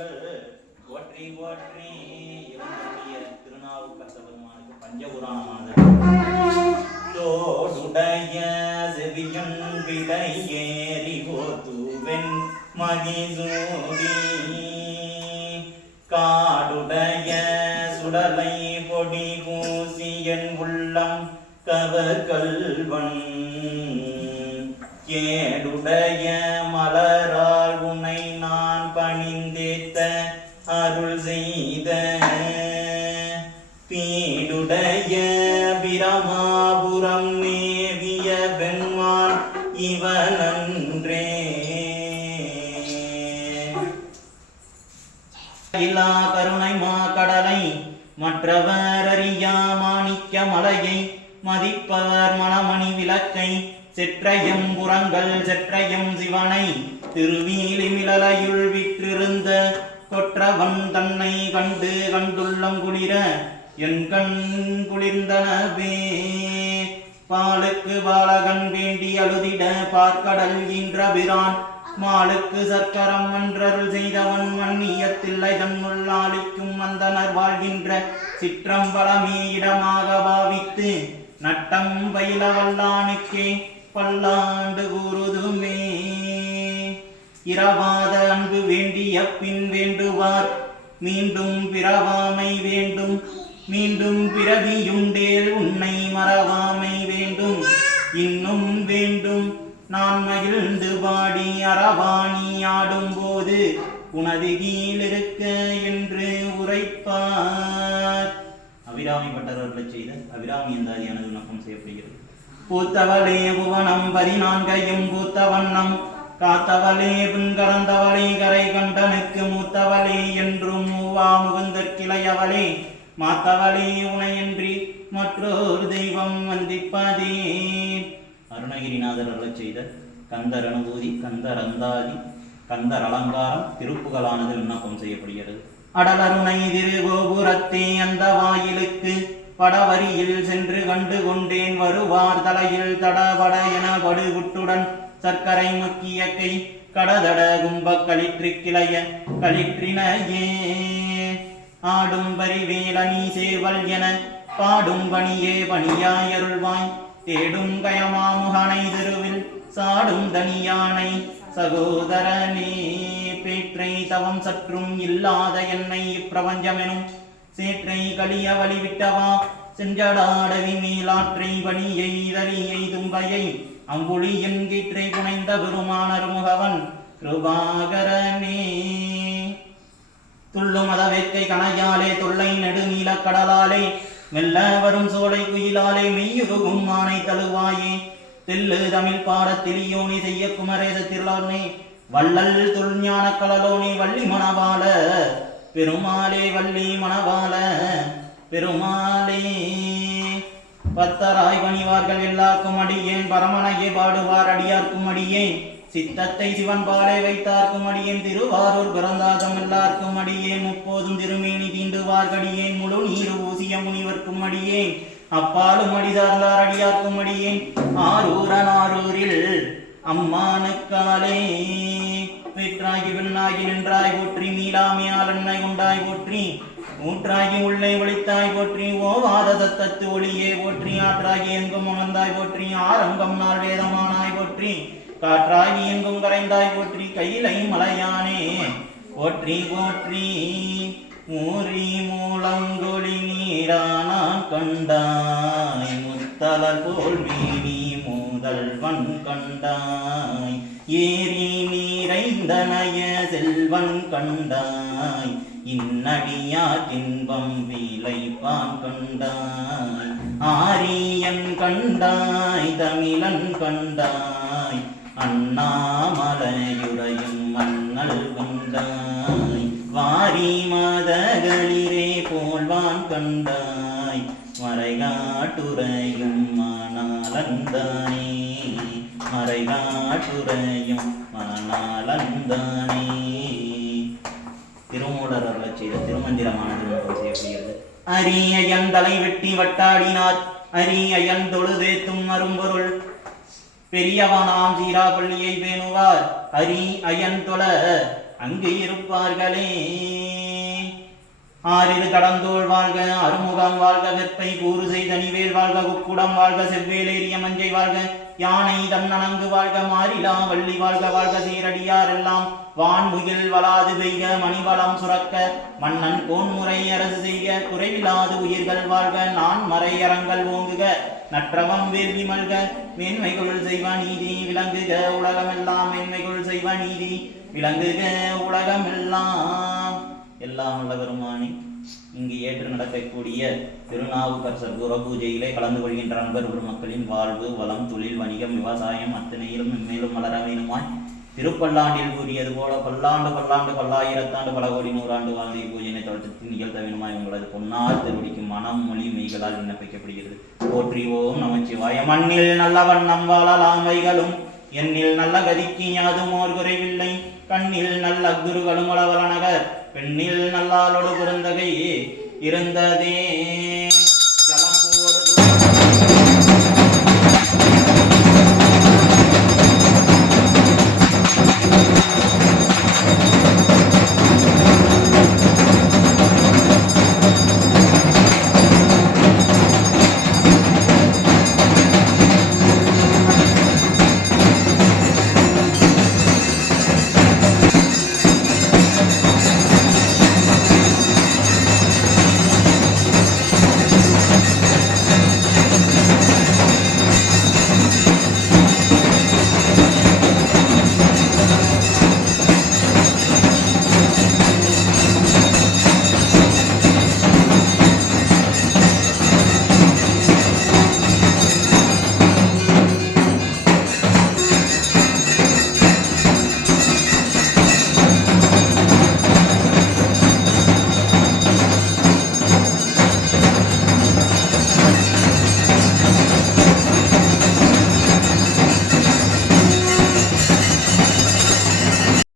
திருநாவுக்கரசர் மலரடிகள் போற்றி. போற்றி இவங்களுடைய திருநாவுக்கரச பெருமானுக்கு பஞ்சபுராணமானது. தோடுடைய செவியன் ஏறி போத்துவென் மதிசூடி காடுடைய சுடலை பொடி பூசி என் உள்ளம் கவர்கள் மற்றவர் அறியா மாணிக்க மலையை மதிப்பவர் மணமணி விளக்கை செற்றையம் புறங்கள் செற்றையம் சிவனை திருவீலி மிளலையுள் விற்றிருந்த கொற்றவன் தன்னை கண்டு கண்டுள்ளம் குளிர என் கண் குளிர்ந்தனவே. பாலுக்கு பாலகன் வேண்டி அழுதிட பார்க்கடல் ஈன்ற பிரான் மாலுக்கு சர்க்கரம் வென்றருள் செய்தவன் மண்ணியத்தில்லை தன்னுள்ளாளிக்கும் மந்தனர் வாழ்கின்ற சிற்றம்பலமே இடமாக பாவித்து நட்டம் பயில வல்லானுக்கே பல்லாண்டு கூறுதுமே. இரவாத அன்பு வேண்டிய பின் வேண்டுவார். மீண்டும் பிறவாமை வேண்டும். மீண்டும் பிறவியுண்டேல் உன்னை மறவாமை வேண்டும். இன்னும் வேண்டும். நான் மகிழ்ந்து பாடி அரவாணி ஆடும்போது உனது கீழிருக்க என்று உரைப்பார். அபிராமி பட்டரவர்கள் செய்த அபிராமி எந்தாதியானது விண்ணப்பம் செய்யப்படுகிறது. பூத்தவளே புவனம் பதினான்கையும் பூத்த வண்ணம் காத்தவளே புன்கரந்தவளே கரை கண்டனுக்கு மூத்தவளே என்றும் மூவா முகுந்தற்கிளையவளே மாத்தவளே உனையன்றி மற்றொரு தெய்வம் வந்திப்பதே. அருணகிரிநாதர் அருளச் செய்த கந்தர் அனுபூதி கந்தர் அந்தாதி கந்தர் அலங்காரம் திருப்புகளானது விண்ணப்பம் செய்யப்படுகிறது. அடலருணை திரு கோபுரத்தே அந்த வாயிலுக்கு படவரியில் சென்று கண்டு கொண்டேன் வருவார் தலையில் தடபட என படுகுட்டுடன் சர்க்கரை முக்கிய கை கடதட கும்ப களிற்று கிளைய களிற்றினையே. ஆடும் பரிவேலனி சேவல் என பாடும் பணியே பணியாயருள்வாய். தேடும் கயமாமுகனை திருவில் சாடும் தனியானை சகோதரனே பேற்றை தவம் சற்றும் இல்லாத என்னை இப்பிரபஞ்சமெனும் சேற்றை கழிய வழிவிட்டவா? செஞ்சடாடவி மேலாற்றை பணியை தலியை தும்பையை அங்குழி என்கிற்றை புனைந்த பெருமானர் முகவன் கிருபாகரனே. துள்ளும் மத வேட்கை கணையாலே தொல்லை நெடுநீல கடலாலே மெல்ல வரும் சோலை குயிலாலே மெய்யுருகும் மானை தழுவாயே. தெல்லு தமிழ் பாடத் தெளியோனி செய்ய குமரேச திருளானே. வள்ளல் தொல்ஞான கலலோனி வள்ளி மணவாள. பெருமாளே வள்ளி மணவாள. பெருமாளே. பத்தராய் பணிவார்கள் எல்லாருக்கும் அடியேன். பரமனையே பாடுவார் அடியார்க்கும் அடியேன். சித்தத்தை சிவன் பாலே வைத்தார்க்கும் அடியேன். திருவாரூர் பிறந்தாதம் எல்லாருக்கும் அடியேன். முப்போதும் திருமேனி தீண்டுவார்கடியேன் முழு நீரு முனிவர்க்கும் அடியேன். அப்பாலும் அடிதார்ந்தார் அடியார்க்கும் அடியேன். ஆரூரன் ஆரூரில் அம்மானுக்காலே வெற்றாகி வெண்ணாகி நின்றாய் போற்றி நீலாமையால் அன்னை உண்டாய் போற்றி. ஊற்றாகி உள்ளே ஒளித்தாய் போற்றி ஓவாத தத்தத்து ஒளியே போற்றி. ஆற்றாகி எங்கும் உணர்ந்தாய் போற்றி ஆரங்கம் நாள் வேதமானாய் போற்றி. காற்றாகி எங்கும் கரைந்தாய் போற்றி கையிலை மலையானே. போற்றி போற்றி ஊரி முத்தலர் போல் மீனி முதல்வன் கண்டாய். ஏரி நீரைந்தனைய செல்வன் கண்டாய். இன்னடியா தின்பம் விளைப்பான் கண்டாய். ஆரியன் கண்டாய் தமிழன் கண்டாய். அண்ணாமலையுடையும் மன்னல் கண்டாய் வாரி மதகளிரே வாழ்வான் கண்டாய் மறைகாட்டுரையும் மணாலந்தானே மறைகாட்டுரையும் மணாலந்தானே திருமூடர் அருளச் செய்த திருமந்திரமானது நமக்கு செய்யப்படுகிறது அரியன் தலை வெட்டி வட்டாடினார். அரியன் தொழுதேத்தும் அரும்பொருள். பெரியவனாம் சீரா பள்ளியை பேணுவார். அரி அயன் தொழ அங்கு இருப்பார்களே. ஆறிரு கடந்தோள் வாழ்க அருமுகம் வாழ்க வெப்பை கூறு செய்தனிவேல் வாழ்க குக்குடம் வாழ்க செவ்வேலேரிய மஞ்சை வாழ்க யானை தன்னணங்கு வாழ்க மாறிலா வள்ளி வாழ்க வாழ்க சீரடியார் எல்லாம். வான்முகில் வளாது பெய்க மணிவளம் சுரக்க மன்னன் கோன்முறை அரசு செய்க குறைவிலாது உயிர்கள் வாழ்க நான் மறையரங்கள் ஓங்குக நற்றவம் வேள்வி மல்க மேன்மைகுள் செய்வ நீதி விளங்குக உலகமெல்லாம் மேன்மைகுள் செய்வ நீதி விளங்குக உலகமெல்லாம் எல்லாம் உள்ள பெருமானி இங்கு ஏற்று நடக்கக்கூடிய திருநாவுக்கரசர் குர பூஜையிலே கலந்து கொள்கின்ற நண்பர் மக்களின் வாழ்வு வளம் தொழில் வணிகம் விவசாயம் அத்தனையிலும் மேலும் வளர வேணுமாய். திருப்பல்லாண்டில் கூறியது போல பல்லாண்டு பல்லாண்டு பல்லாயிரத்தாண்டு பல கோடி நூறாண்டு வாழ்ந்த பூஜையினை தொடர்ச்சி நிகழ்த்த வேணுமாய் உங்களது பொன்னார் திருவடிக்கும் மனம் மொழி மெய்களால் விண்ணப்பிக்கப்படுகிறது. போற்றி ஓம் நமச்சிவாய. மண்ணில் நல்ல வண்ணம் வாழலாம் வைகளும் என்னில் நல்ல கதிக்கு யாதும் ஓர் குறைவில்லை. கண்ணில் நல்ல குருகளும் உளவல நகர் பெண்ணில் நல்லாலோடு குறுந்தகை இருந்ததே.